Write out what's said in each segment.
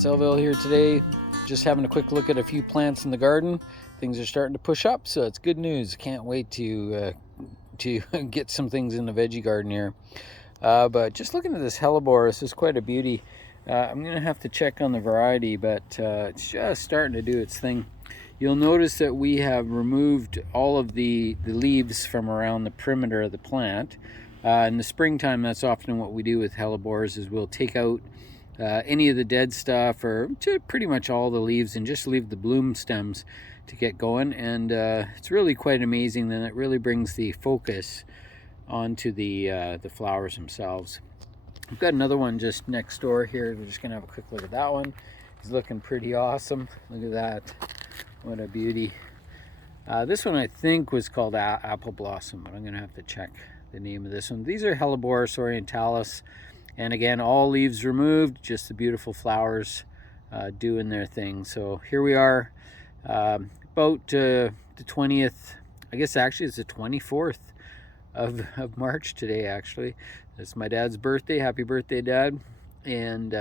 Salvail here today, just having a quick look at a few plants in the garden. Things are starting to push up, so it's good news. Can't wait to get some things in the veggie garden here. But just looking at this hellebore, this is quite a beauty. I'm going to have to check on the variety, but it's just starting to do its thing. You'll notice that we have removed all of the leaves from around the perimeter of the plant. In the springtime, that's often what we do with hellebores, is we'll take out any of the dead stuff or pretty much all the leaves and just leave the bloom stems to get going. And it's really quite amazing. Then it really brings the focus onto the flowers themselves. I've got another one just next door here. We're just gonna have a quick look at that one. He's looking pretty awesome. Look at that, what a beauty. This one I think was called Apple Blossom, but I'm gonna have to check the name of this one. These are Hellebores orientalis, and again, all leaves removed, just the beautiful flowers doing their thing. So here we are, about the 20th, I guess actually it's the 24th of March today. Actually, it's my dad's birthday. Happy birthday, Dad. And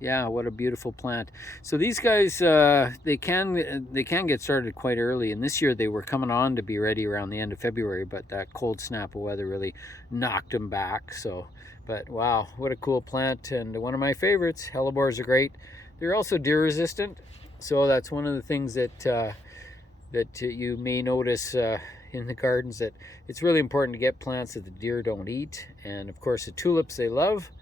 yeah, what a beautiful plant. So these guys, they can get started quite early, and this year they were coming on to be ready around the end of February, but that cold snap of weather really knocked them back. So, but wow, what a cool plant, and one of my favorites. Hellebores are great. They're also deer resistant, so that's one of the things that that you may notice in the gardens, that it's really important to get plants that the deer don't eat. And of course the tulips they love,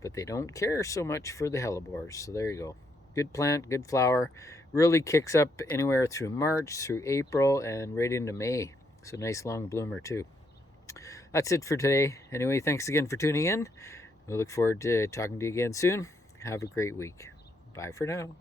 but they don't care so much for the hellebores. So there you go. Good plant, good flower. Really kicks up anywhere through March, through April, and right into May. So nice long bloomer too. That's it for today. Anyway, thanks again for tuning in. We look forward to talking to you again soon. Have a great week. Bye for now.